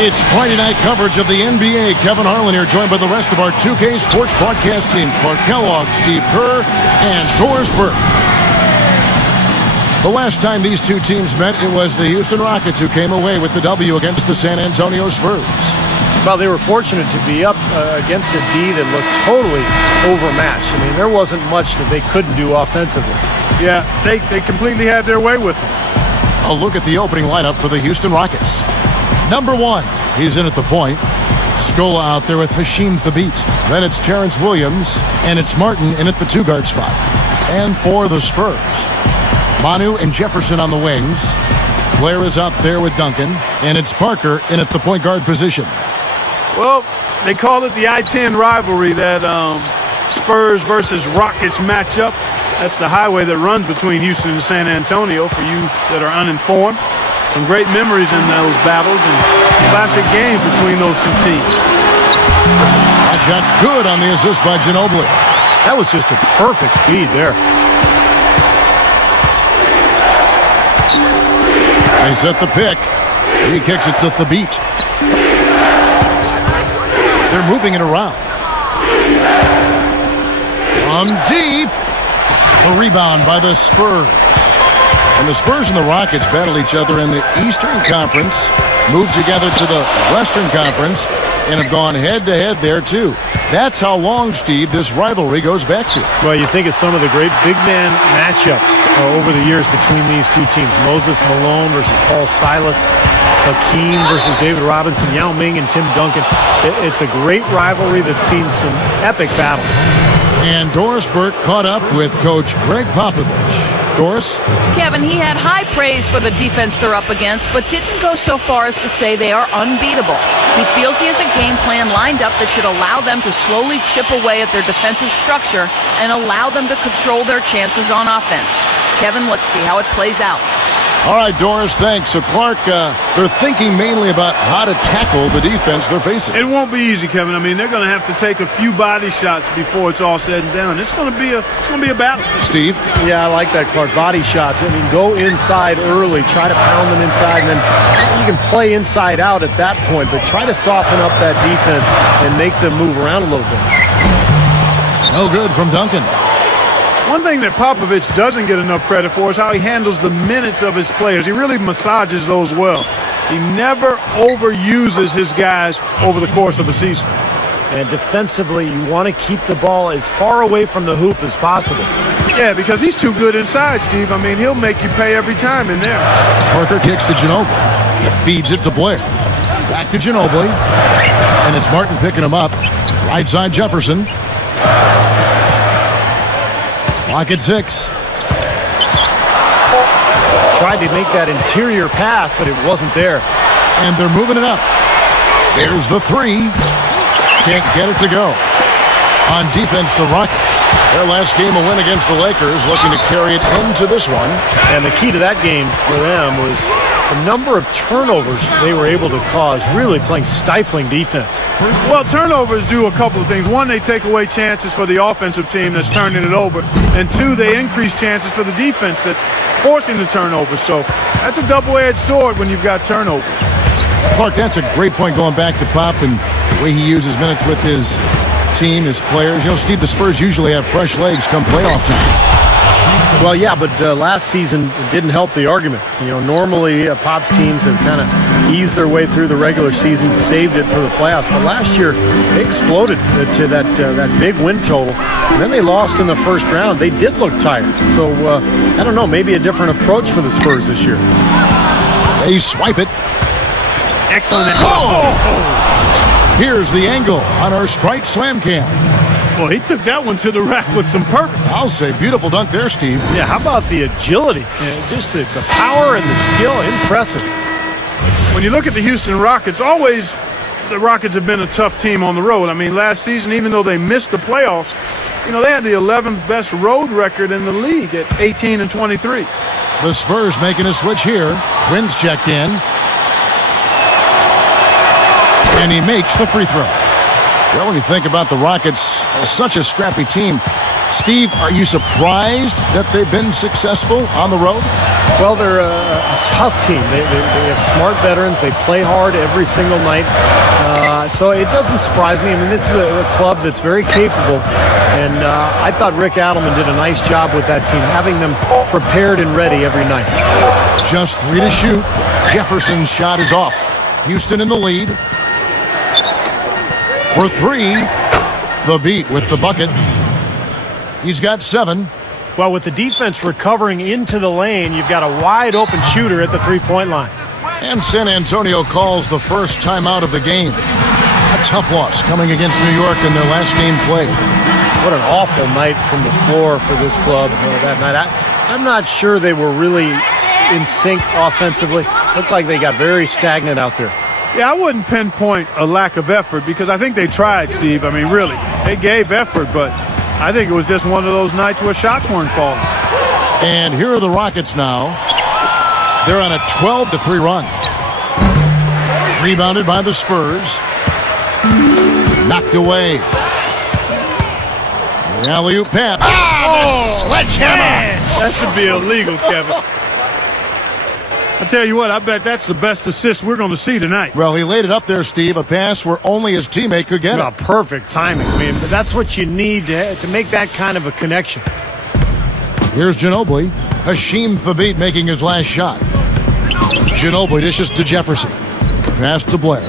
It's Friday night coverage of the NBA. Kevin Harlan here, joined by the rest of our 2K Sports broadcast team. Clark Kellogg, Steve Kerr, and Doris Burke. The last time these two teams met, it was the Houston Rockets who came away with the W against the San Antonio Spurs. Well, they were fortunate to be up against a D that looked totally overmatched. I mean, there wasn't much that they couldn't do offensively. Yeah, they completely had their way with it. A look at the opening lineup for the Houston Rockets. Number 1, he's in at the point. Scola out there with Hasheem Thabeet. Then it's Terrence Williams, and it's Martin in at the 2-guard spot. And for the Spurs, Manu and Jefferson on the wings. Blair is out there with Duncan, and it's Parker in at the point guard position. Well, they call it the I-10 rivalry, that Spurs versus Rockets matchup. That's the highway that runs between Houston and San Antonio, for you that are uninformed. Some great memories in those battles and classic games between those two teams. That shot's good on the assist by Ginobili. That was just a perfect feed there. They set the pick. He kicks it to Thabeet. They're moving it around. From deep. The rebound by the Spurs. And the Spurs and the Rockets battled each other in the Eastern Conference, moved together to the Western Conference, and have gone head-to-head there, too. That's how long, Steve, this rivalry goes back to. Well, you think of some of the great big man matchups over the years between these two teams. Moses Malone versus Paul Silas, Hakeem versus David Robinson, Yao Ming and Tim Duncan. It's a great rivalry that's seen some epic battles. And Doris Burke caught up with Coach Greg Popovich. Doris? Kevin, he had high praise for the defense they're up against, but didn't go so far as to say they are unbeatable. He feels he has a game plan lined up that should allow them to slowly chip away at their defensive structure and allow them to control their chances on offense. Kevin, let's see how it plays out. All right, Doris, thanks. So, Clark, they're thinking mainly about how to tackle the defense they're facing. It won't be easy, Kevin. I mean, they're going to have to take a few body shots before it's all said and done. It's going to be a battle. Steve? Yeah, I like that, Clark. Body shots. I mean, go inside early. Try to pound them inside, and then you can play inside out at that point, but try to soften up that defense and make them move around a little bit. No good from Duncan. One thing that Popovich doesn't get enough credit for is how he handles the minutes of his players. He really massages those well. He never overuses his guys over the course of a season. And defensively, you want to keep the ball as far away from the hoop as possible. Yeah, because he's too good inside, Steve. I mean, he'll make you pay every time in there. Parker kicks to Ginobili. He feeds it to Blair. Back to Ginobili. And it's Martin picking him up. Right side Jefferson. Clock at 6. Tried to make that interior pass, but it wasn't there. And they're moving it up. There's the 3. Can't get it to go. On defense, the Rockets. Their last game, a win against the Lakers, looking to carry it into this one. And the key to that game for them was the number of turnovers they were able to cause, really playing stifling defense. Well, turnovers do a couple of things. One, they take away chances for the offensive team that's turning it over. And 2, they increase chances for the defense that's forcing the turnovers. So that's a double-edged sword when you've got turnovers. Clark, that's a great point going back to Pop and the way he uses minutes with his team, his players. You know, Steve, the Spurs usually have fresh legs come playoff time. Well, yeah, but last season it didn't help the argument. You know, normally Pop's teams have kind of eased their way through the regular season, saved it for the playoffs. But last year they exploded to that big win total, and then they lost in the first round. They did look tired. So I don't know, maybe a different approach for the Spurs this year. They swipe it. Excellent. Here's the angle on our Sprite Slam Cam. Well, he took that one to the rack with some purpose. I'll say beautiful dunk there, Steve. Yeah, how about the agility? Just the power and the skill, impressive. When you look at the Houston Rockets, always the Rockets have been a tough team on the road. I mean, last season, even though they missed the playoffs, you know, they had the 11th best road record in the league at 18-23. The Spurs making a switch here. Quinn's checked in. And he makes the free throw. Well, when you think about the Rockets, such a scrappy team, Steve, are you surprised that they've been successful on the road? Well, they're a tough team. They have smart veterans. They play hard every single night. So it doesn't surprise me. I mean, this is a club that's very capable. And I thought Rick Adelman did a nice job with that team, having them prepared and ready every night. Just 3 to shoot. Jefferson's shot is off. Houston in the lead. For 3, Thabit with the bucket. He's got 7. Well, with the defense recovering into the lane, you've got a wide-open shooter at the three-point line. And San Antonio calls the first timeout of the game. A tough loss coming against New York in their last game played. What an awful night from the floor for this club that night. I'm not sure they were really in sync offensively. Looked like they got very stagnant out there. Yeah, I wouldn't pinpoint a lack of effort because I think they tried, Steve. I mean, really, they gave effort, but I think it was just one of those nights where shots weren't falling. And here are the Rockets now. They're on a 12-3 run. Rebounded by the Spurs. Knocked away. The alley-oop pass. The sledgehammer. Man, that should be illegal, Kevin. I tell you what, I bet that's the best assist we're going to see tonight. Well, he laid it up there, Steve. A pass where only his teammate could get it. Perfect timing. I mean, that's what you need to make that kind of a connection. Here's Ginobili. Hasheem Thabit making his last shot. Ginobili dishes to Jefferson. Pass to Blair.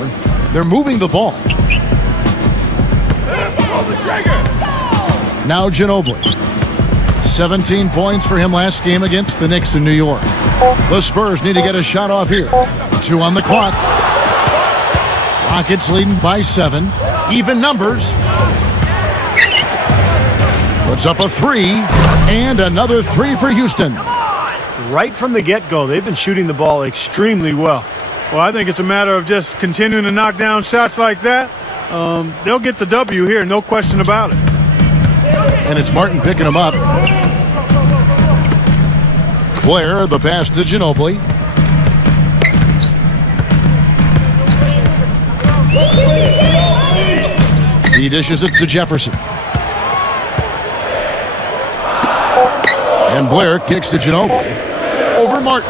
They're moving the ball. Now Ginobili. 17 points for him last game against the Knicks in New York. The Spurs need to get a shot off here. 2 on the clock. Rockets leading by 7. Even numbers. Puts up a 3. And another 3 for Houston. Right from the get-go, they've been shooting the ball extremely well. Well, I think it's a matter of just continuing to knock down shots like that. They'll get the W here, no question about it. And it's Martin picking him up. Blair, the pass to Ginobili. He dishes it to Jefferson. And Blair kicks to Ginobili. Over Martin.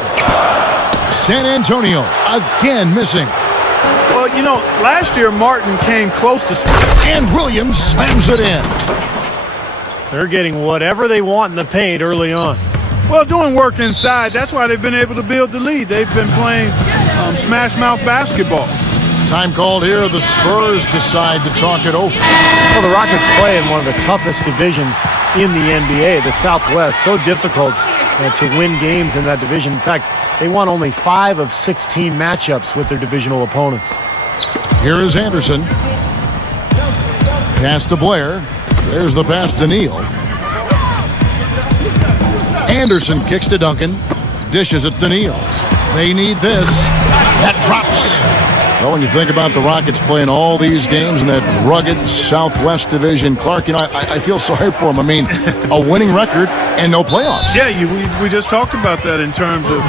San Antonio again missing. Well, you know, last year Martin came close to... And Williams slams it in. They're getting whatever they want in the paint early on. Well, doing work inside, that's why they've been able to build the lead. They've been playing smash-mouth basketball. Time called here. The Spurs decide to talk it over. Well, the Rockets play in one of the toughest divisions in the NBA, the Southwest. So difficult to win games in that division. In fact, they won only 5 of 16 matchups with their divisional opponents. Here is Anderson. Pass to Blair. There's the pass to Neal. Anderson kicks to Duncan. Dishes it to Neal. They need this. That drops. Well, when you think about the Rockets playing all these games in that rugged Southwest Division, Clark, you know, I feel sorry for them. I mean, a winning record and no playoffs. Yeah, we just talked about that in terms of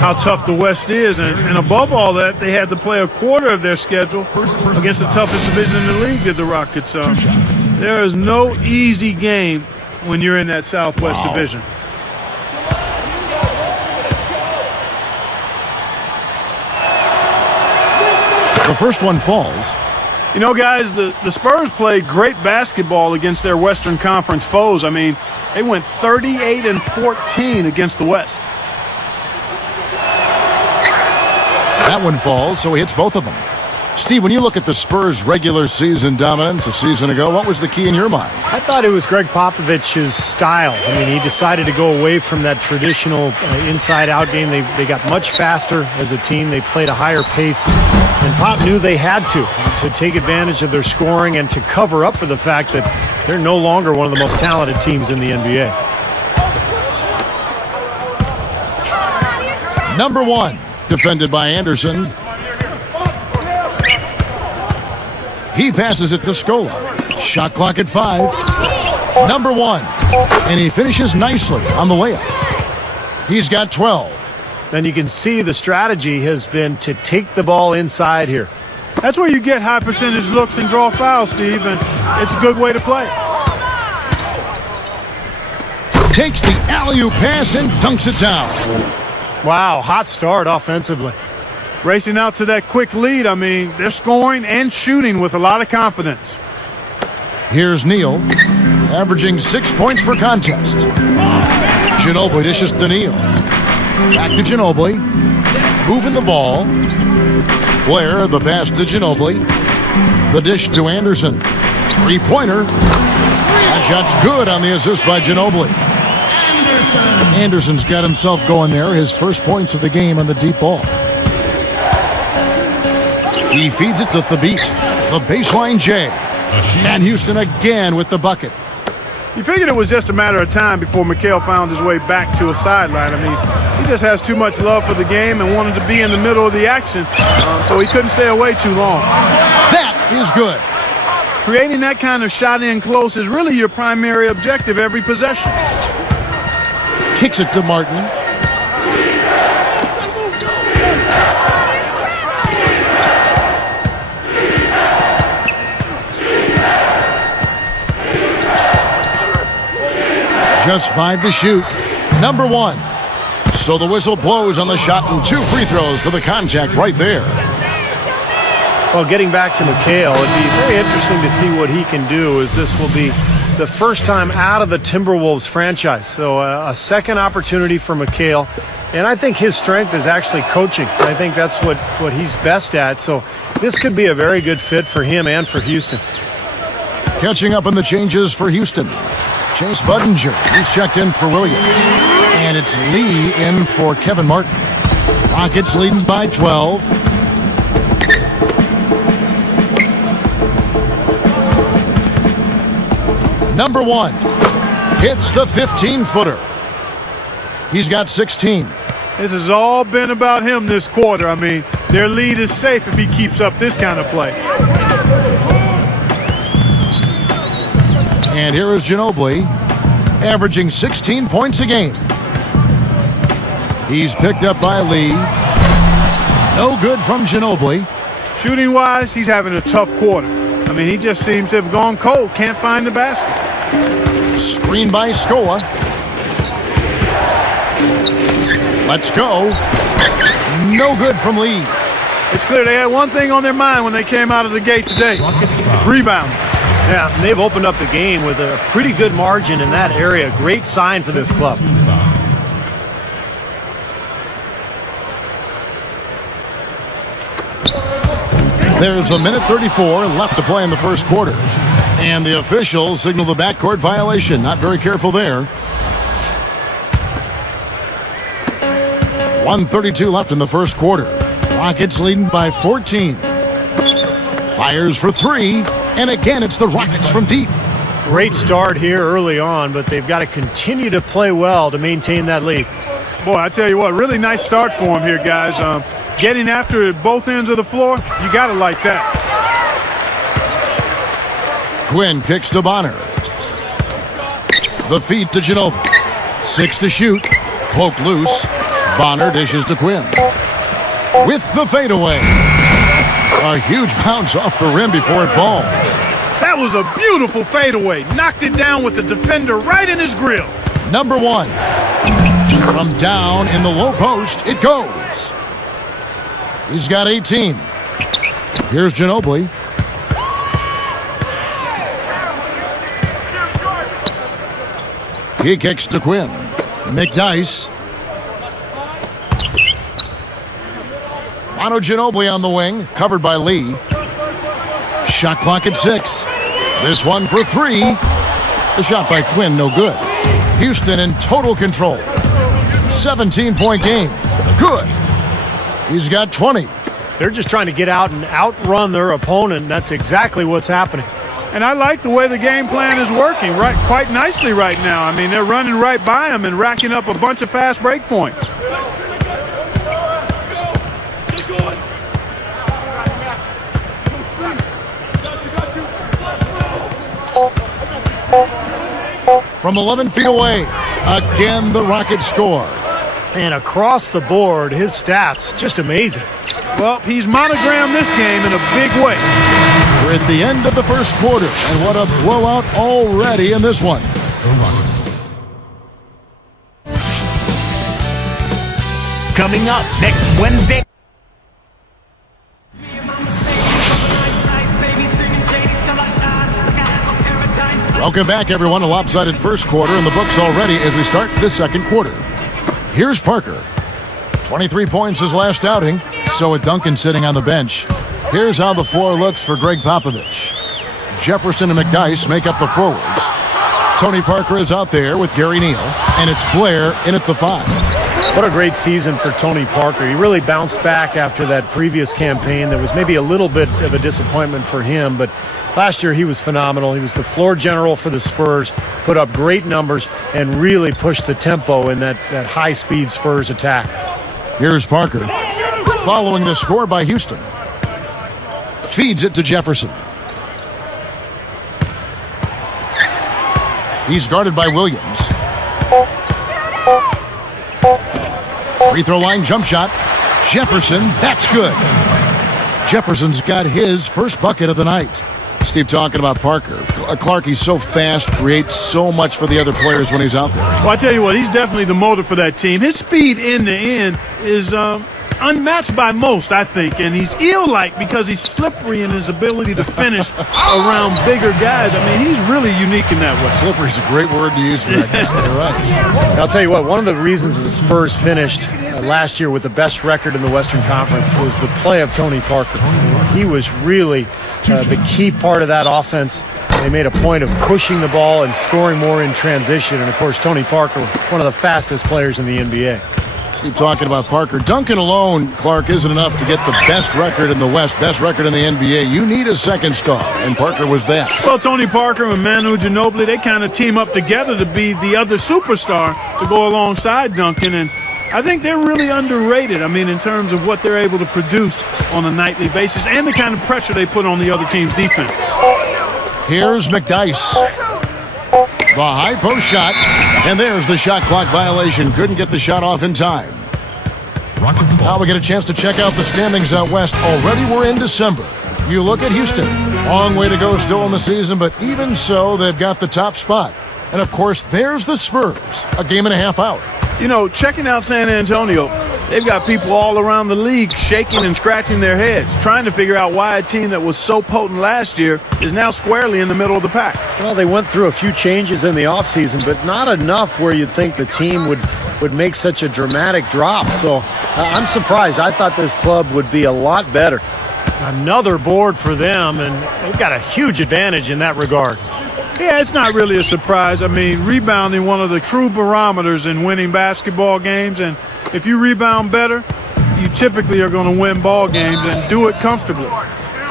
how tough the West is. And above all that, they had to play a quarter of their schedule against the toughest division in the league, did the Rockets. There is no easy game when you're in that Southwest Division. The first one falls. You know, guys, the Spurs played great basketball against their Western Conference foes. I mean, they went 38-14 against the West. That one falls, so he hits both of them. Steve, when you look at the Spurs' regular season dominance a season ago, what was the key in your mind? I thought it was Greg Popovich's style. I mean, he decided to go away from that traditional inside-out game. They got much faster as a team. They played a higher pace. And Pop knew they had to take advantage of their scoring and to cover up for the fact that they're no longer one of the most talented teams in the NBA. Number 1, defended by Anderson. He passes it to Scola. Shot clock at 5. Number 1. And he finishes nicely on the layup. He's got 12. Then you can see the strategy has been to take the ball inside here. That's where you get high percentage looks and draw fouls, Steve, and it's a good way to play. Takes the alley-oop pass and dunks it down. Wow, hot start offensively. Racing out to that quick lead. I mean, they're scoring and shooting with a lot of confidence. Here's Neal, averaging 6 points per contest. Ginobili dishes to Neal. Back to Ginobili. Moving the ball. Blair, the pass to Ginobili. The dish to Anderson. Three-pointer. That shot's good on the assist by Ginobili. Anderson's got himself going there. His first points of the game on the deep ball. He feeds it to Thabit. The baseline J. And Houston again with the bucket. You figured it was just a matter of time before Mikal found his way back to a sideline. I mean, he just has too much love for the game and wanted to be in the middle of the action, so he couldn't stay away too long. That is good. Creating that kind of shot in close is really your primary objective every possession. Kicks it to Martin. Just 5 to shoot. Number 1. So the whistle blows on the shot and 2 free throws for the contact right there. Well, getting back to Mikal, it'd be very interesting to see what he can do, as this will be the first time out of the Timberwolves franchise. So a second opportunity for Mikal. And I think his strength is actually coaching. I think that's what he's best at. So this could be a very good fit for him and for Houston. Catching up on the changes for Houston. Chase Budinger, he's checked in for Williams. And it's Lee in for Kevin Martin. Rockets leading by 12. Number 1 hits the 15-footer. He's got 16. This has all been about him this quarter. I mean, their lead is safe if he keeps up this kind of play. And here is Ginobili, averaging 16 points a game. He's picked up by Lee. No good from Ginobili. Shooting-wise, he's having a tough quarter. I mean, he just seems to have gone cold. Can't find the basket. Screen by Scola. Let's go. No good from Lee. It's clear they had one thing on their mind when they came out of the gate today. Rebound. Yeah, they've opened up the game with a pretty good margin in that area. Great sign for this club. There's a minute 34 left to play in the first quarter. And the officials signal the backcourt violation. Not very careful there. 1:32 left in the first quarter. Rockets leading by 14. Fires for 3. And again, it's the Rockets from deep. Great start here early on, but they've got to continue to play well to maintain that lead. Boy, I tell you what, really nice start for him here, guys. Getting after it both ends of the floor, you got to like that. Quinn kicks to Bonner. The feed to Ginobili. 6 to shoot. Poked loose. Bonner dishes to Quinn. With the fadeaway. A huge bounce off the rim before it falls. That was a beautiful fadeaway. Knocked it down with the defender right in his grill. Number 1. From down in the low post, it goes. He's got 18. Here's Ginobili. He kicks to Quinn. McDice. Manu Ginobili on the wing, covered by Lee. Shot clock at 6. This one for 3. The shot by Quinn, no good. Houston in total control. 17-point game. Good. He's got 20. They're just trying to get out and outrun their opponent. That's exactly what's happening. And I like the way the game plan is working quite nicely right now. I mean, they're running right by him and racking up a bunch of fast break points. From 11 feet away, again the Rockets score. And across the board, his stats, just amazing. Well, he's monogrammed this game in a big way. We're at the end of the first quarter, and what a blowout already in this one. coming up next Wednesday. Welcome back, everyone. A lopsided first quarter in the books already as we start the second quarter. Here's Parker. 23 points his last outing. So with Duncan sitting on the bench. Here's how the floor looks for Greg Popovich. Jefferson and McDyess make up the forwards. Tony Parker is out there with Gary Neal, and it's Blair in at the 5. What a great season for Tony Parker. He really bounced back after that previous campaign. That was maybe a little bit of a disappointment for him, but last year he was phenomenal. He was the floor general for the Spurs, put up great numbers, and really pushed the tempo in that high-speed Spurs attack. Here's Parker, following the score by Houston. Feeds it to Jefferson. He's guarded by Williams. Free throw line jump shot. Jefferson, that's good. Jefferson's got his first bucket of the night. Steve talking about Parker. Clark, he's so fast, creates so much for the other players when he's out there. Well, I tell you what, he's definitely the motor for that team. His speed in the end is unmatched by most, I think, and he's eel-like because he's slippery in his ability to finish around bigger guys. I mean, he's really unique in that way. Slippery's a great word to use for that guy. You're right. I'll tell you what, one of the reasons the Spurs finished last year with the best record in the Western Conference was the play of Tony Parker. He was really the key part of that offense. They made a point of pushing the ball and scoring more in transition. And, of course, Tony Parker, one of the fastest players in the NBA. Steve talking about Parker. Duncan alone, Clark, isn't enough to get the best record in the West, best record in the NBA. You need a second star, and Parker was that. Well, Tony Parker and Manu Ginobili, they kind of team up together to be the other superstar to go alongside Duncan, and I think they're really underrated, I mean, in terms of what they're able to produce on a nightly basis and the kind of pressure they put on the other team's defense. Here's McDyess. The high post shot, and there's the shot clock violation. Couldn't get the shot off in time. Now we get a chance to check out the standings out west. Already we're in December. You look at Houston. Long way to go still in the season, but even so, they've got the top spot. And, of course, there's the Spurs, a game and a half out. You know, checking out San Antonio, they've got people all around the league shaking and scratching their heads, trying to figure out why a team that was so potent last year is now squarely in the middle of the pack. Well, they went through a few changes in the offseason, but not enough where you'd think the team would make such a dramatic drop. So I'm surprised. I thought this club would be a lot better. Another board for them, and they've got a huge advantage in that regard. Yeah, it's not really a surprise. I mean, rebounding one of the true barometers in winning basketball games, and if you rebound better, you typically are going to win ball games and do it comfortably.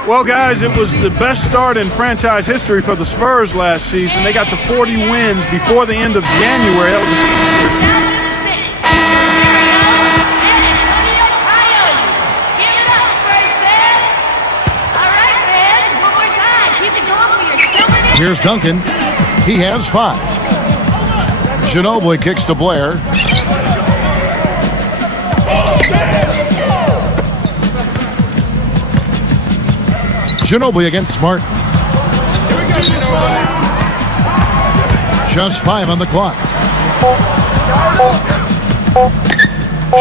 Well, guys, it was the best start in franchise history for the Spurs last season. They got to 40 wins before the end of January. Here's Duncan. He has 5. Ginobili kicks to Blair. Ginobili against Martin. Just 5 on the clock.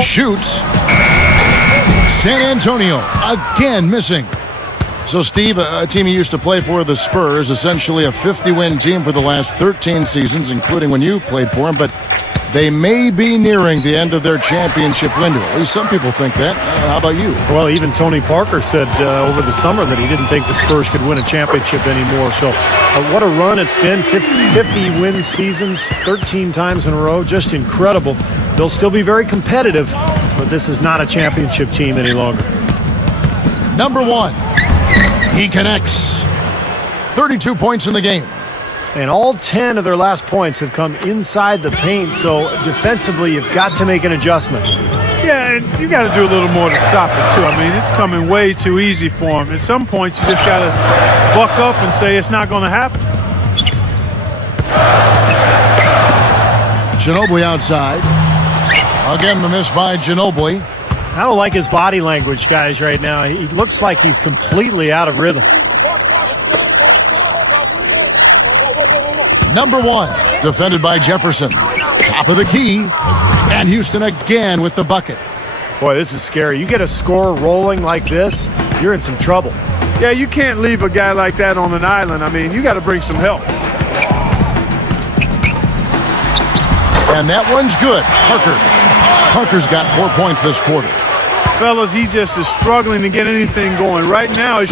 Shoots. San Antonio again missing. So, Steve, a team you used to play for, the Spurs, essentially a 50-win team for the last 13 seasons, including when you played for them, but they may be nearing the end of their championship window. At least some people think that. How about you? Well, even Tony Parker said over the summer that he didn't think the Spurs could win a championship anymore. So what a run it's been. 50-win seasons, 13 times in a row. Just incredible. They'll still be very competitive, but this is not a championship team any longer. Number 1. He connects. 32 points in the game. And all 10 of their last points have come inside the paint, so defensively you've got to make an adjustment. Yeah, and you got to do a little more to stop it, too. I mean, it's coming way too easy for him. At some points, you just got to buck up and say it's not going to happen. Ginobili outside. Again, the miss by Ginobili. I don't like his body language, guys, right now. He looks like he's completely out of rhythm. Number 1, defended by Jefferson. Top of the key. And Houston again with the bucket. Boy, this is scary. You get a score rolling like this, you're in some trouble. Yeah, you can't leave a guy like that on an island. I mean, you got to bring some help. And that one's good. Parker's got 4 points this quarter. Fellas, he just is struggling to get anything going. Right now, he's...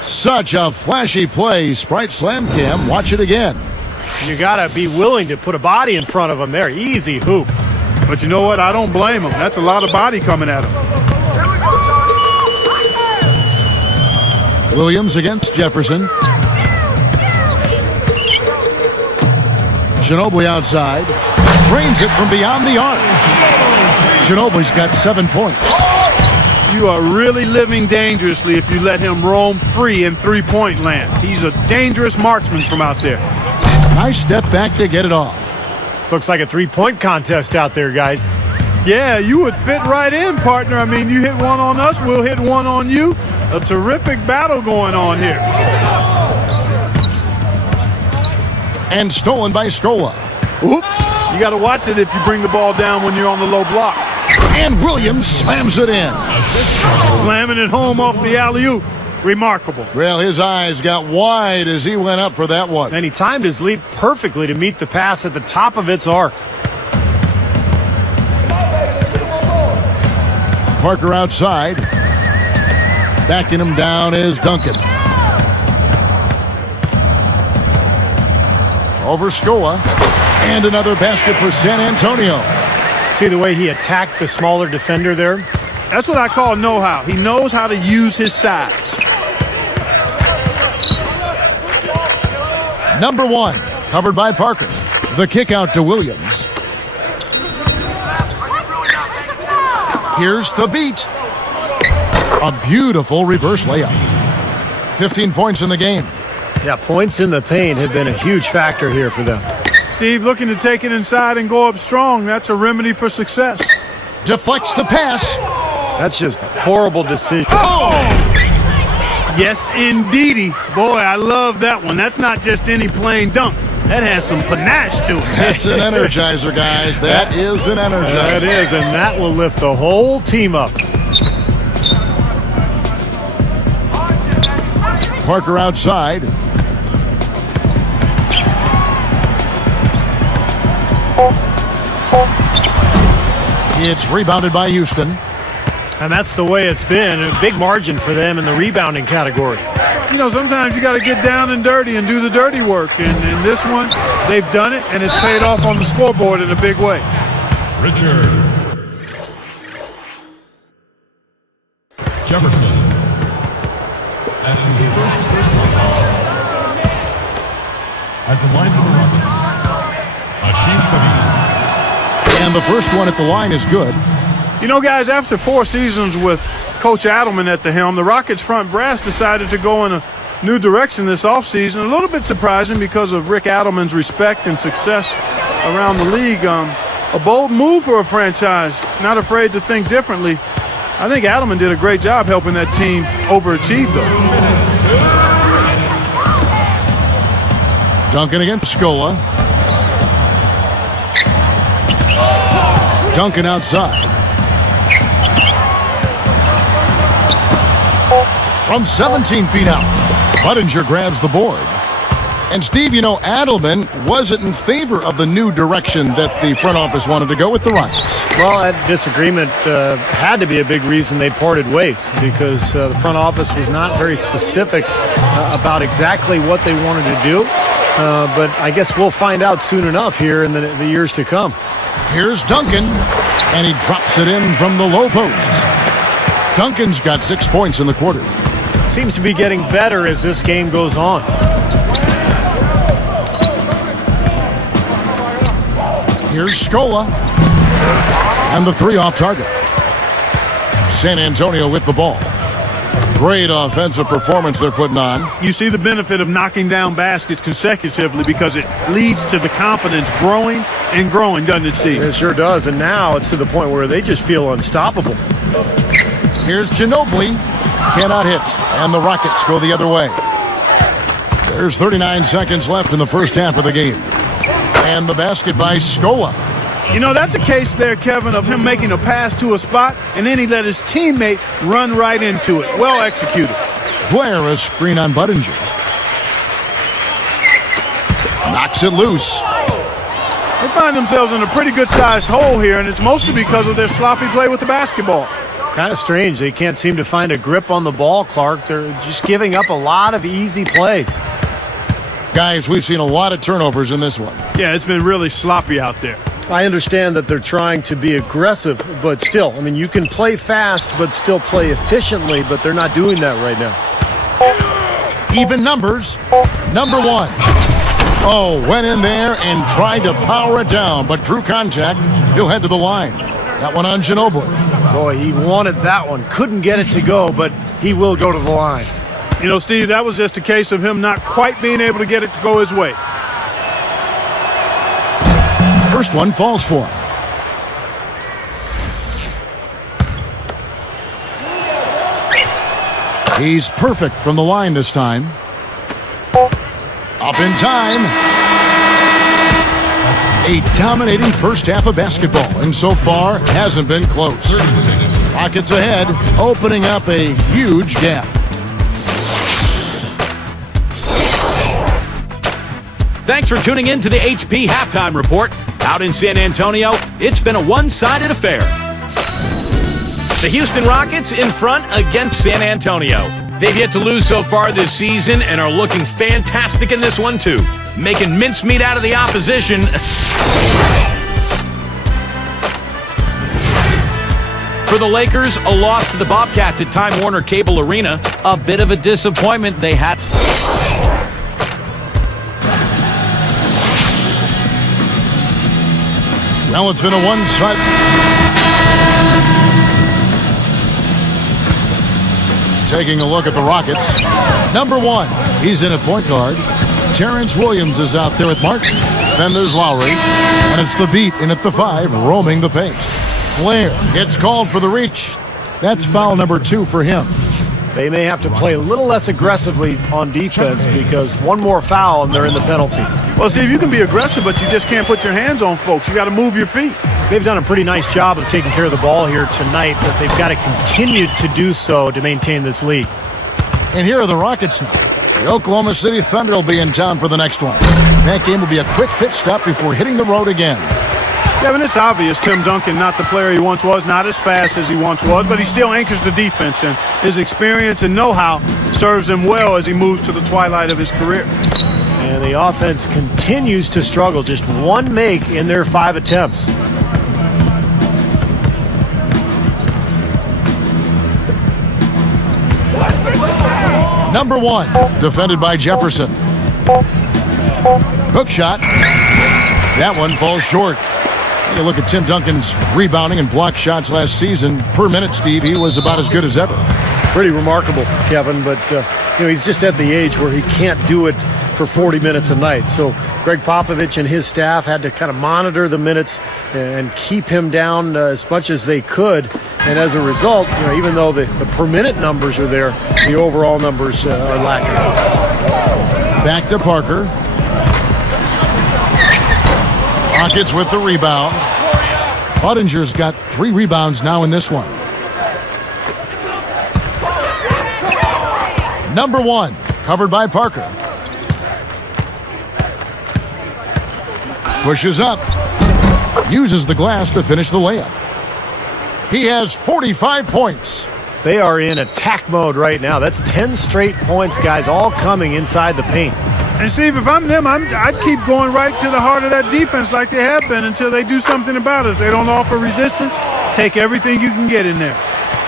Such a flashy play. Sprite Slam Cam. Watch it again. You got to be willing to put a body in front of him there. Easy hoop. But you know what? I don't blame him. That's a lot of body coming at him. Williams against Jefferson. Ginobili outside. Drains it from beyond the arc. Ginobili's got 7 points. You are really living dangerously if you let him roam free in three-point land. He's a dangerous marksman from out there. Nice step back to get it off. This looks like a three-point contest out there, guys. Yeah, you would fit right in, partner. I mean, you hit one on us, we'll hit one on you. A terrific battle going on here. And stolen by Scola. Oops. You got to watch it if you bring the ball down when you're on the low block. And Williams slams it in. Slamming it home off the alley-oop. Remarkable. Well, his eyes got wide as he went up for that one. And he timed his leap perfectly to meet the pass at the top of its arc. Parker outside. Backing him down is Duncan. Over Scola. And another basket for San Antonio. See the way he attacked the smaller defender there? That's what I call know-how. He knows how to use his size. Number 1, covered by Parker. The kick out to Williams. Here's the beat. A beautiful reverse layup. 15 points in the game. Yeah, points in the paint have been a huge factor here for them. Steve looking to take it inside and go up strong. That's a remedy for success. Deflects the pass. That's just horrible decision. Oh! Yes, indeedy. Boy, I love that one. That's not just any plain dunk. That has some panache to it. That's an energizer, guys. That is an energizer. That is, and that will lift the whole team up. Parker outside. It's rebounded by Houston. And that's the way it's been. A big margin for them in the rebounding category. You know, sometimes you got to get down and dirty and do the dirty work. And in this one, they've done it, and it's paid off on the scoreboard in a big way. Richard Jefferson. That's his first at the line for the Rockets. And the first one at the line is good. You know, guys, after 4 seasons with Coach Adelman at the helm, the Rockets front brass decided to go in a new direction this offseason. A little bit surprising because of Rick Adelman's respect and success around the league. A bold move for a franchise, not afraid to think differently. I think Adelman did a great job helping that team overachieve, though. Duncan against Scola. Duncan outside. From 17 feet out, Budinger grabs the board. And Steve, you know, Adelman wasn't in favor of the new direction that the front office wanted to go with the Rockets. Well, that disagreement had to be a big reason they parted ways, because the front office was not very specific about exactly what they wanted to do. But I guess we'll find out soon enough here in the years to come. Here's Duncan, and he drops it in from the low post. Duncan's got 6 points in the quarter. Seems to be getting better as this game goes on. Here's Scola. And the 3 off target. San Antonio with the ball. Great offensive performance they're putting on. You see the benefit of knocking down baskets consecutively because it leads to the confidence growing and growing, doesn't it, Steve? It sure does, and now it's to the point where they just feel unstoppable. Here's Ginobili. Cannot hit, and the Rockets go the other way. There's 39 seconds left in the first half of the game. And the basket by Scola. You know, that's a case there, Kevin, of him making a pass to a spot, and then he let his teammate run right into it. Well executed. Blair, a screen on Budinger. Knocks it loose. They find themselves in a pretty good-sized hole here, and it's mostly because of their sloppy play with the basketball. Kind of strange. They can't seem to find a grip on the ball, Clark. They're just giving up a lot of easy plays. Guys, we've seen a lot of turnovers in this one. Yeah, it's been really sloppy out there. I understand that they're trying to be aggressive, but still, I mean, you can play fast but still play efficiently, but they're not doing that right now. Even numbers. Number 1. Oh, went in there and tried to power it down, but drew contact. He'll head to the line. That one on Ginobili. Boy, he wanted that one. Couldn't get it to go, but he will go to the line. You know, Steve, that was just a case of him not quite being able to get it to go his way. First one falls for him. He's perfect from the line this time. Up in time. A dominating first half of basketball, and so far hasn't been close. Rockets ahead, opening up a huge gap. Thanks for tuning in to the HP Halftime Report. Out in San Antonio, it's been a one-sided affair. The Houston Rockets in front against San Antonio. They've yet to lose so far this season and are looking fantastic in this one, too. Making mincemeat out of the opposition. For the Lakers, a loss to the Bobcats at Time Warner Cable Arena. A bit of a disappointment they had. Well, it's been a one-shot. Taking a look at the Rockets. Number 1, he's in at point guard. Terrence Williams is out there with Martin. Then there's Lowry. And it's the Beat in at the 5, roaming the paint. Blair gets called for the reach. That's foul number 2 for him. They may have to play a little less aggressively on defense because one more foul and they're in the penalty. Well, Steve, you can be aggressive, but you just can't put your hands on folks. You got to move your feet. They've done a pretty nice job of taking care of the ball here tonight, but they've got to continue to do so to maintain this lead. And here are the Rockets now. The Oklahoma City Thunder will be in town for the next one. That game will be a quick pit stop before hitting the road again. Kevin, it's obvious Tim Duncan not the player he once was, not as fast as he once was, but he still anchors the defense, and his experience and know-how serves him well as he moves to the twilight of his career. And the offense continues to struggle. Just one make in their 5 attempts. Number 1, defended by Jefferson. Hook shot. That one falls short. You look at Tim Duncan's rebounding and block shots last season. Per minute, Steve, he was about as good as ever. Pretty remarkable, Kevin, but he's just at the age where he can't do it for 40 minutes a night. So Greg Popovich and his staff had to kind of monitor the minutes and keep him down as much as they could. And as a result, even though the per minute numbers are there, the overall numbers are lacking. Back to Parker. Rockets with the rebound. Budinger's got 3 rebounds now in this one. Number 1, covered by Parker. Pushes up. Uses the glass to finish the layup. He has 45 points. They are in attack mode right now. That's 10 straight points, guys, all coming inside the paint. And Steve, if I'm them, I'd keep going right to the heart of that defense like they have been until they do something about it. If they don't offer resistance, take everything you can get in there.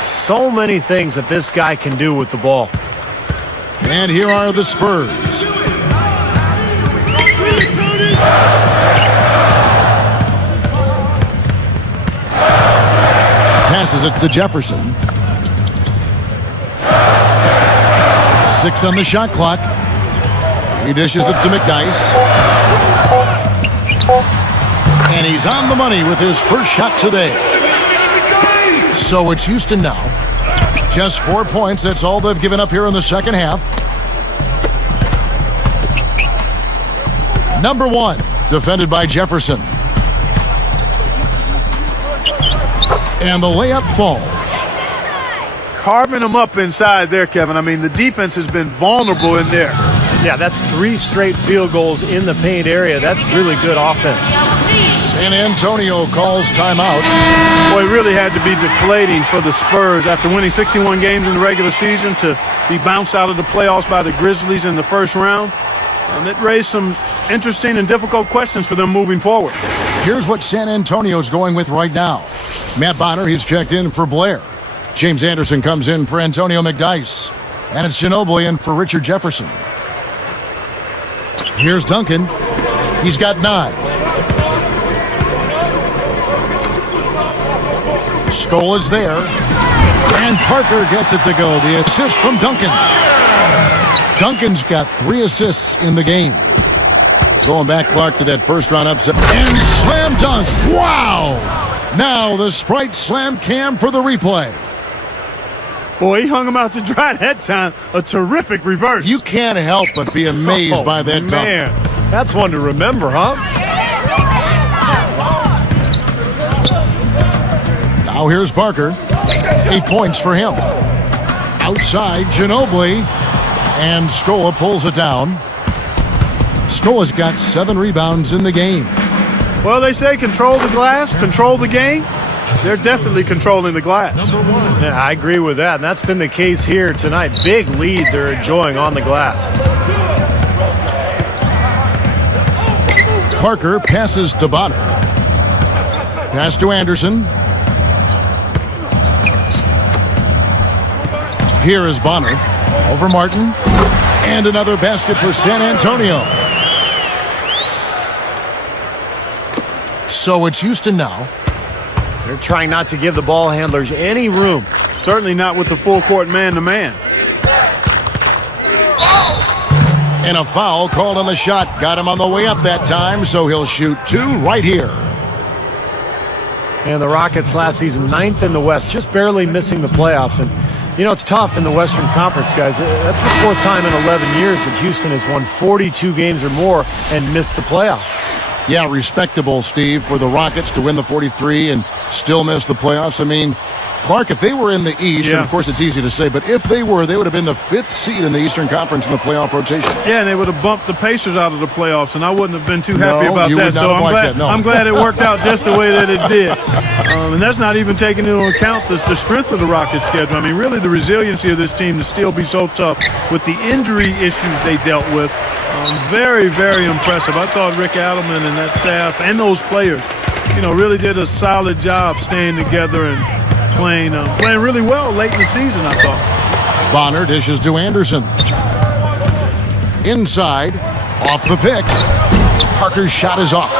So many things that this guy can do with the ball. And here are the Spurs. Passes it to Jefferson. 6 on the shot clock. He dishes it to McDyess. And he's on the money with his first shot today. So it's Houston now. Just 4 points. That's all they've given up here in the second half. Number 1, Defended by Jefferson. And the layup falls. Carving them up inside there, Kevin. I mean, the defense has been vulnerable in there. Yeah, that's 3 straight field goals in the paint area. That's really good offense. San Antonio calls timeout. Boy, it really had to be deflating for the Spurs after winning 61 games in the regular season to be bounced out of the playoffs by the Grizzlies in the first round. And it raised some interesting and difficult questions for them moving forward. Here's what San Antonio's going with right now. Matt Bonner, he's checked in for Blair. James Anderson comes in for Antonio McDyess. And it's Ginobili in for Richard Jefferson. Here's Duncan. He's got 9. Skola's there. And Parker gets it to go. The assist from Duncan. Duncan's got 3 assists in the game. Going back, Clark, to that first-round upset. And slam dunk. Wow! Now the Sprite slam cam for the replay. Boy, he hung him out to dry that time. A terrific reverse. You can't help but be amazed by that dunk. Man, that's one to remember, huh? Now here's Parker. 8 points for him. Outside, Ginobili. And Scola pulls it down. Scola's got 7 rebounds in the game. Well, they say control the glass, control the game. They're definitely controlling the glass. Yeah, I agree with that, and that's been the case here tonight. Big lead they're enjoying on the glass. Parker passes to Bonner. Pass to Anderson. Here is Bonner. Over Martin. And another basket for San Antonio. So it's Houston now. They're trying not to give the ball handlers any room. Certainly not with the full court man-to-man. And a foul called on the shot. Got him on the way up that time, so he'll shoot 2 right here. And the Rockets last season, 9th in the West, just barely missing the playoffs. And, you know, it's tough in the Western Conference, guys. That's the 4th time in 11 years that Houston has won 42 games or more and missed the playoffs. Yeah, respectable, Steve, for the Rockets to win the 43 and still miss the playoffs. I mean, Clark, if they were in the East, and of course it's easy to say, but if they were, they would have been the 5th seed in the Eastern Conference in the playoff rotation. Yeah, and they would have bumped the Pacers out of the playoffs, and I wouldn't have been too happy about that. So I'm glad it worked out just the way that it did. And that's not even taking into account the strength of the Rockets' schedule. I mean, really the resiliency of this team to still be so tough with the injury issues they dealt with. Very, very impressive. I thought Rick Adelman and that staff and those players, really did a solid job staying together and playing really well late in the season, I thought. Bonner dishes to Anderson. Inside, off the pick. Parker's shot is off.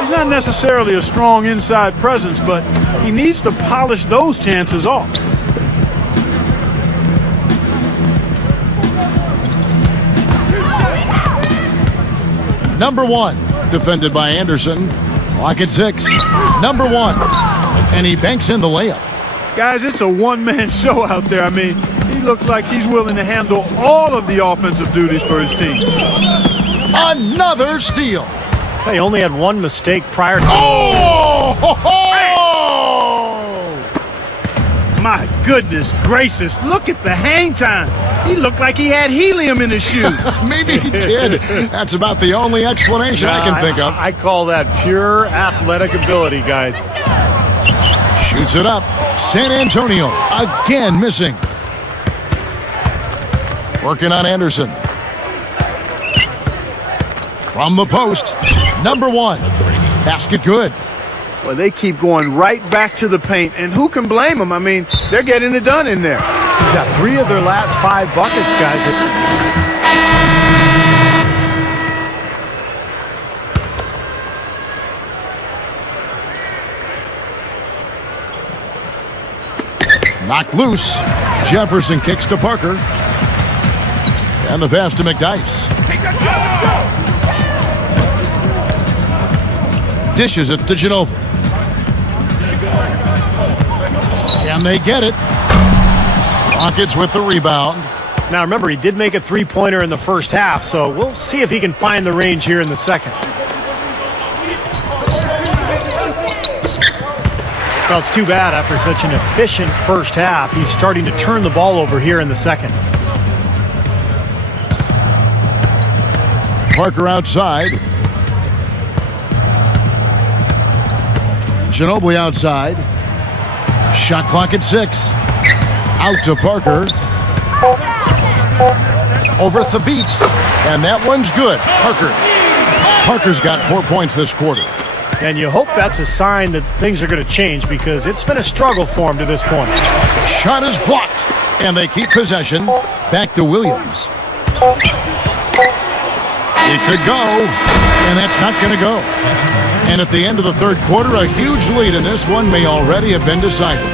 He's not necessarily a strong inside presence, but he needs to polish those chances off. Number 1, defended by Anderson. Clock at 6. Number 1. And he banks in the layup. Guys, it's a one-man show out there. I mean, he looks like he's willing to handle all of the offensive duties for his team. Another steal. They only had 1 mistake prior to... Oh! Ho, ho! My goodness gracious, look at the hang time. He looked like he had helium in his shoe. Maybe he did. That's about the only explanation I can think of. I call that pure athletic ability, guys. Shoots it up. San Antonio again missing. Working on Anderson. From the post. Number 1. Basket good. Well, they keep going right back to the paint, and who can blame them? I mean, they're getting it done in there. Got 3 of their last 5 buckets, guys. Knocked loose. Jefferson kicks to Parker. And the pass to McDyess. Dishes it to Ginobili. And they get it. Rockets with the rebound. Now remember, he did make a 3-pointer in the first half, so we'll see if he can find the range here in the second. Well, it's too bad after such an efficient first half. He's starting to turn the ball over here in the second. Parker outside. Ginobili outside. Shot clock at 6. Out to Parker. Over Thabit. And that one's good. Parker's got 4 points this quarter. And you hope that's a sign that things are going to change because it's been a struggle for him to this point. Shot is blocked. And they keep possession. Back to Williams. It could go. And that's not going to go. And at the end of the third quarter, a huge lead in this one may already have been decided.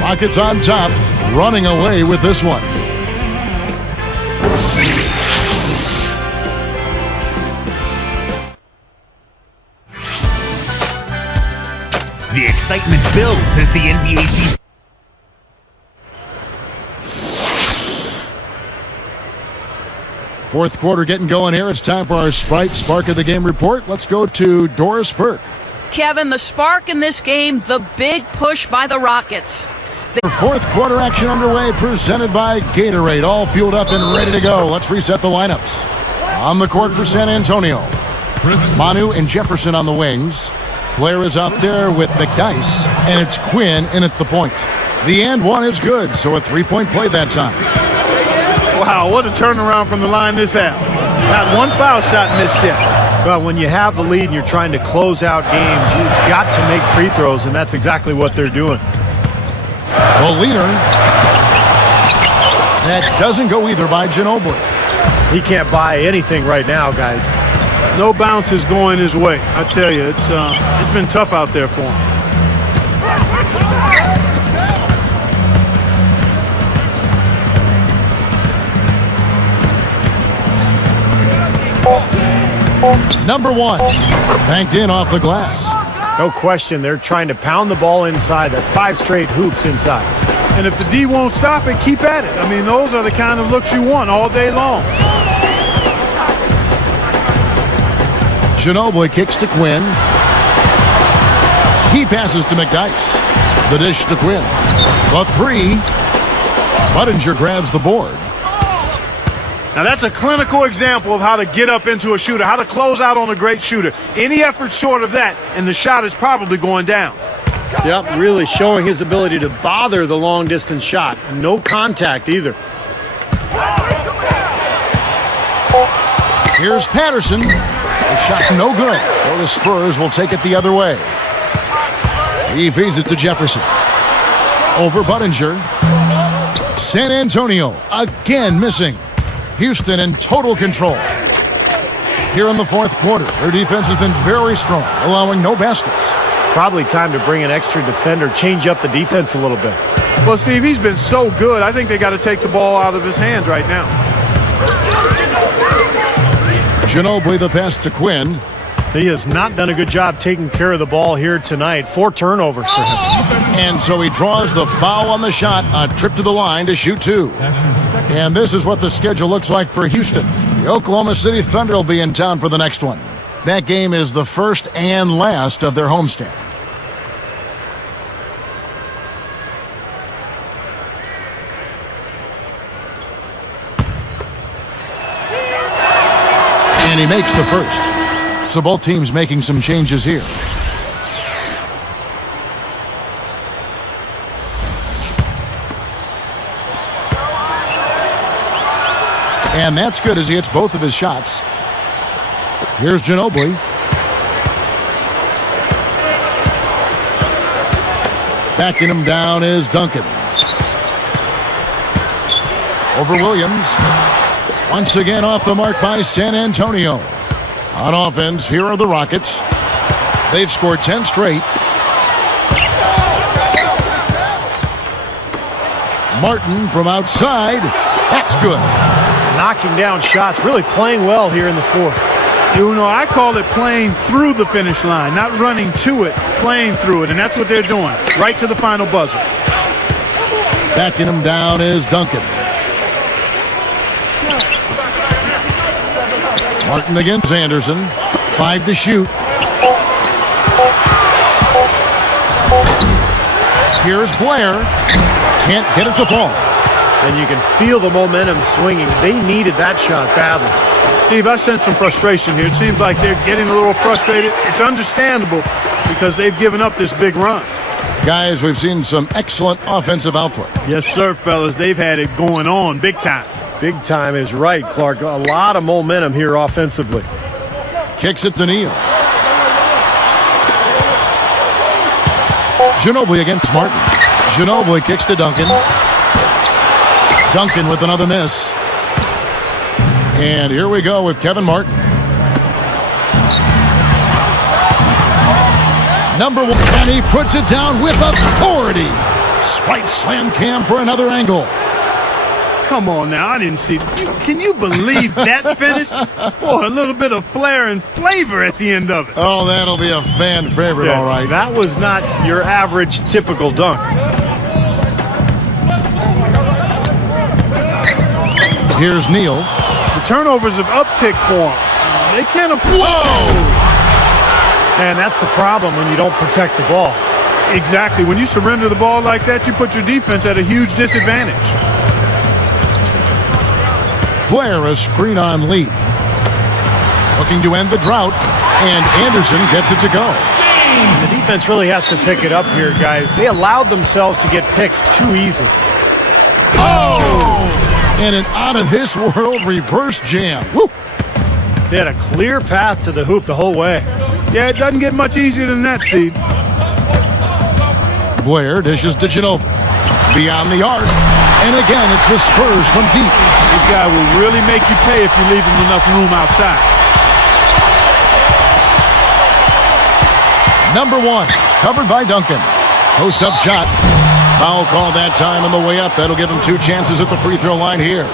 Rockets on top, running away with this one. The excitement builds as the NBA season. Fourth quarter getting going here. It's time for our Sprite Spark of the Game report. Let's go to Doris Burke. Kevin, the spark in this game, the big push by the Rockets. Fourth quarter action underway, presented by Gatorade. All fueled up and ready to go. Let's reset the lineups. On the court for San Antonio, Manu and Jefferson on the wings. Blair is out there with McDyess, and it's Quinn in at the point. The and one is good, so a three-point play that time. Wow, what a turnaround from the line this half. Not one foul shot missed yet. Well, when you have the lead and you're trying to close out games, you've got to make free throws, and that's exactly what they're doing. The leader. That doesn't go either by Ginobili. He can't buy anything right now, guys. No bounce is going his way. I tell you, it's been tough out there for him. Number one, banked in off the glass. No question, they're trying to pound the ball inside. That's 5 straight hoops inside. And if the D won't stop it, keep at it. I mean, those are the kind of looks you want all day long. Ginobili kicks to Quinn. He passes to McDyess. The dish to Quinn. The three. Budinger grabs the board. Now that's a clinical example of how to get up into a shooter, how to close out on a great shooter. Any effort short of that, and the shot is probably going down. Yep, really showing his ability to bother the long-distance shot. No contact either. Here's Patterson. The shot no good. So the Spurs will take it the other way. He feeds it to Jefferson. Over Budinger. San Antonio again missing. Houston in total control. Here in the fourth quarter, their defense has been very strong, allowing no baskets. Probably time to bring an extra defender, change up the defense a little bit. Well, Steve, he's been so good. I think they got to take the ball out of his hands right now. Ginobili the pass to Quinn. He has not done a good job taking care of the ball here tonight. 4 turnovers for him. And so he draws the foul on the shot. A trip to the line to shoot 2. And this is what the schedule looks like for Houston. The Oklahoma City Thunder will be in town for the next one. That game is the first and last of their homestand. And he makes the first. So both teams making some changes here. And that's good as he hits both of his shots. Here's Ginobili. Backing him down is Duncan. Over Williams. Once again off the mark by San Antonio. On offense, here are the Rockets. They've scored 10 straight. Martin from outside. That's good. Knocking down shots, really playing well here in the fourth. You know, I call it playing through the finish line, not running to it, playing through it, and that's what they're doing, right to the final buzzer. Backing him down is Duncan. Martin against Anderson. 5 to shoot. Here's Blair. Can't get it to fall. And you can feel the momentum swinging. They needed that shot badly. Steve, I sense some frustration here. It seems like they're getting a little frustrated. It's understandable because they've given up this big run. Guys, we've seen some excellent offensive output. Yes, sir, fellas. They've had it going on big time. Big time is right, Clark. A lot of momentum here offensively. Kicks it to Neal. Ginobili against Martin. Ginobili kicks to Duncan. Duncan with another miss. And here we go with Kevin Martin. Number 1, and he puts it down with authority. Spike slam cam for another angle. Come on now, I didn't see. Can you believe that finish? Boy, a little bit of flair and flavor at the end of it. Oh, that'll be a fan favorite, all right. That was not your average typical dunk. Here's Neal. The turnovers have upticked for him. They can't afford. Whoa! And that's the problem when you don't protect the ball. Exactly. When you surrender the ball like that, you put your defense at a huge disadvantage. Blair a screen on Lee. Looking to end the drought, and Anderson gets it to go. The defense really has to pick it up here, guys. They allowed themselves to get picked too easy. Oh! And an out-of-this-world reverse jam. Woo! They had a clear path to the hoop the whole way. Yeah, it doesn't get much easier than that, Steve. Blair dishes to Ginobili. Beyond the arc. And again, it's the Spurs from deep. This guy will really make you pay if you leave him enough room outside. Number 1, covered by Duncan. Post-up shot. Foul call that time on the way up. That'll give him 2 chances at the free throw line here.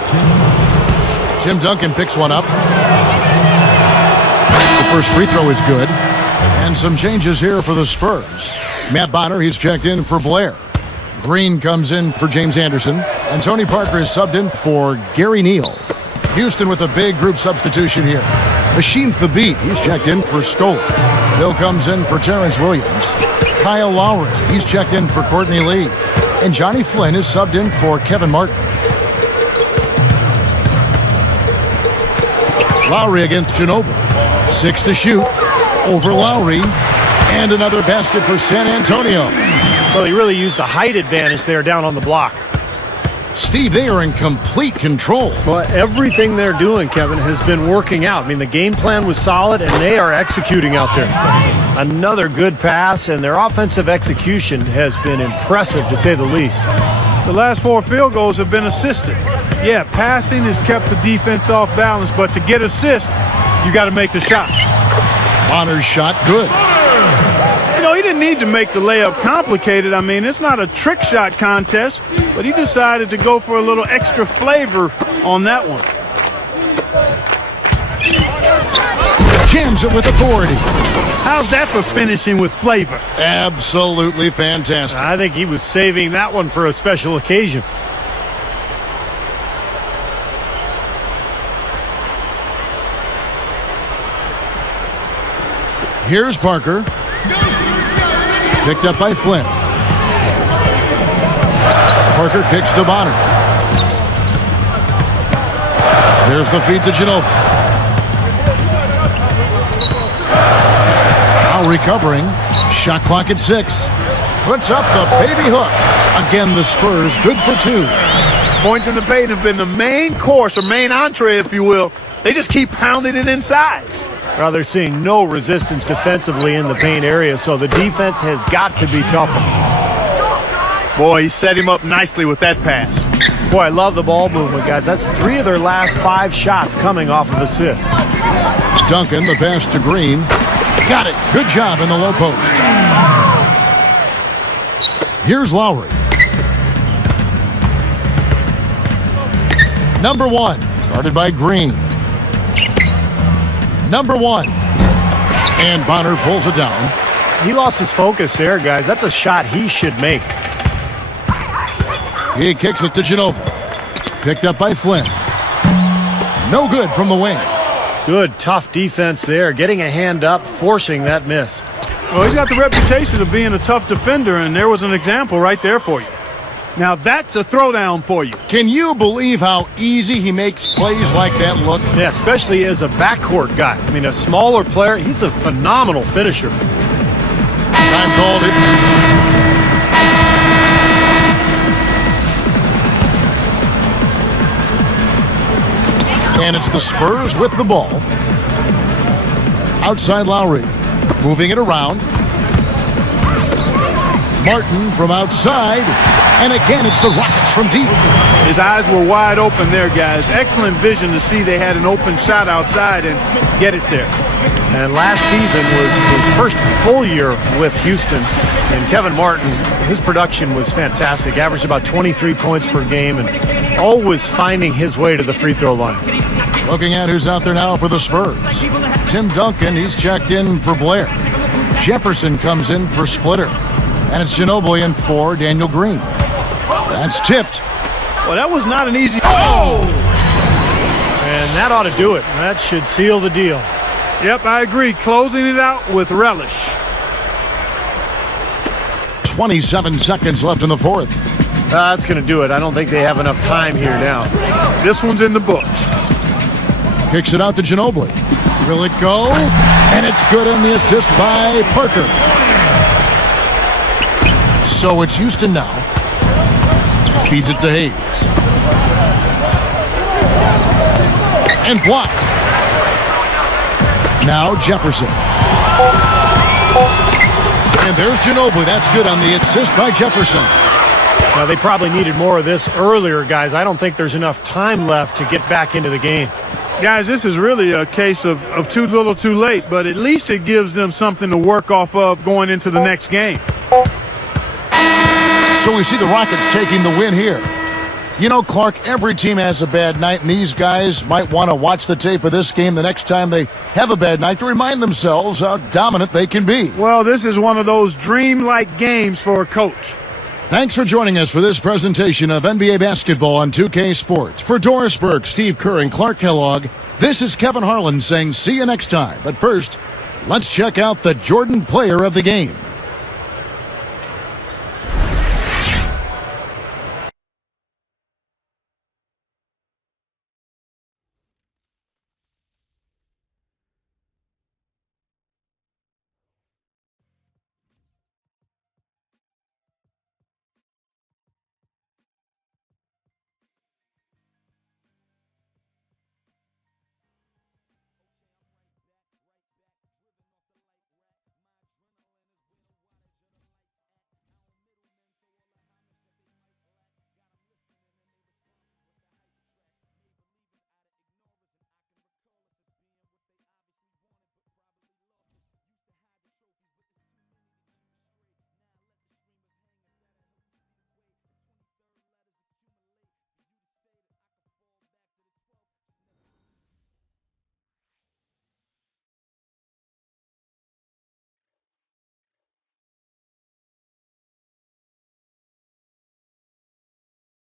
Tim Duncan picks one up. The first free throw is good. And some changes here for the Spurs. Matt Bonner, he's checked in for Blair. Green comes in for James Anderson. And Tony Parker is subbed in for Gary Neal. Houston with a big group substitution here. Hasheem Thabeet, he's checked in for Scola. Bill comes in for Terrence Williams. Kyle Lowry, he's checked in for Courtney Lee. And Johnny Flynn is subbed in for Kevin Martin. Lowry against Ginobili. 6 to shoot. Over Lowry. And another basket for San Antonio. Well, he really used the height advantage there down on the block. Steve, they are in complete control. Well, everything they're doing, Kevin, has been working out. I mean, the game plan was solid, and they are executing out there. Another good pass, and their offensive execution has been impressive, to say the least. The last 4 field goals have been assisted. Yeah, passing has kept the defense off balance, but to get assists, you got to make the shots. Bonner's shot good. You know, he didn't need to make the layup complicated. I mean, it's not a trick shot contest, but he decided to go for a little extra flavor on that one. Jams it with authority. How's that for finishing with flavor? Absolutely fantastic. I think he was saving that one for a special occasion. Here's Parker. Picked up by Flynn. Parker kicks to Bonner. There's the feed to Ginobili. Now recovering. Shot clock at 6. Puts up the baby hook. Again, the Spurs good for 2. Points in the paint have been the main course, or main entree, if you will. They just keep pounding it inside. Well, they're seeing no resistance defensively in the paint area, so the defense has got to be tougher. Boy, he set him up nicely with that pass. Boy, I love the ball movement, guys. That's 3 of their last 5 shots coming off of assists. Duncan, the pass to Green. Got it. Good job in the low post. Here's Lowry. Number 1, guarded by Green. Number 1. And Bonner pulls it down. He lost his focus there, guys. That's a shot he should make. He kicks it to Ginobili. Picked up by Flynn. No good from the wing. Good, tough defense there. Getting a hand up, forcing that miss. Well, he's got the reputation of being a tough defender, and there was an example right there for you. Now that's a throwdown for you. Can you believe how easy he makes plays like that look? Yeah, especially as a backcourt guy. I mean, a smaller player, he's a phenomenal finisher. Time called it. And it's the Spurs with the ball. Outside Lowry. Moving it around. Martin from outside. And again, it's the Rockets from deep. His eyes were wide open there, guys. Excellent vision to see they had an open shot outside and get it there. And last season was his first full year with Houston. And Kevin Martin, his production was fantastic. Averaged about 23 points per game and always finding his way to the free throw line. Looking at who's out there now for the Spurs. Tim Duncan, he's checked in for Blair. Jefferson comes in for Splitter. And it's Ginobili in for Daniel Green. That's tipped. Well, that was not an easy... Oh! And that ought to do it. That should seal the deal. Yep, I agree. Closing it out with relish. 27 seconds left in the fourth. That's going to do it. I don't think they have enough time here now. This one's in the books. Kicks it out to Ginobili. Will it go? And it's good on the assist by Parker. So it's Houston now. Feeds it to Hayes. And blocked. Now Jefferson. And there's Ginobili. That's good on the assist by Jefferson. Now, they probably needed more of this earlier, guys. I don't think there's enough time left to get back into the game. Guys, this is really a case of too little too late, but at least it gives them something to work off of going into the next game. So we see the Rockets taking the win here. You know, Clark, every team has a bad night, and these guys might want to watch the tape of this game the next time they have a bad night to remind themselves how dominant they can be. Well, this is one of those dream-like games for a coach. Thanks for joining us for this presentation of NBA basketball on 2K Sports. For Doris Burke, Steve Kerr, and Clark Kellogg, this is Kevin Harlan saying see you next time. But first, let's check out the Jordan Player of the Game.